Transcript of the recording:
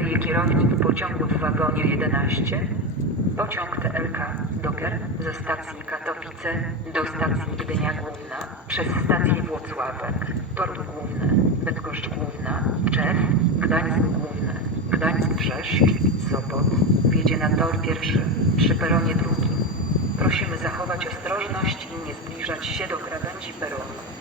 Zadaje kierownik pociągu w wagonie 11. Pociąg TLK Doker ze stacji Katowice do stacji Gdynia Główna przez stację Włocławek, Port Główny, Bydgoszcz Główna, Czew, Gdańsk Główny, Gdańsk Brzeszcz, Sopot. Wjedzie na tor pierwszy przy peronie drugim. Prosimy zachować ostrożność i nie zbliżać się do krawędzi peronu.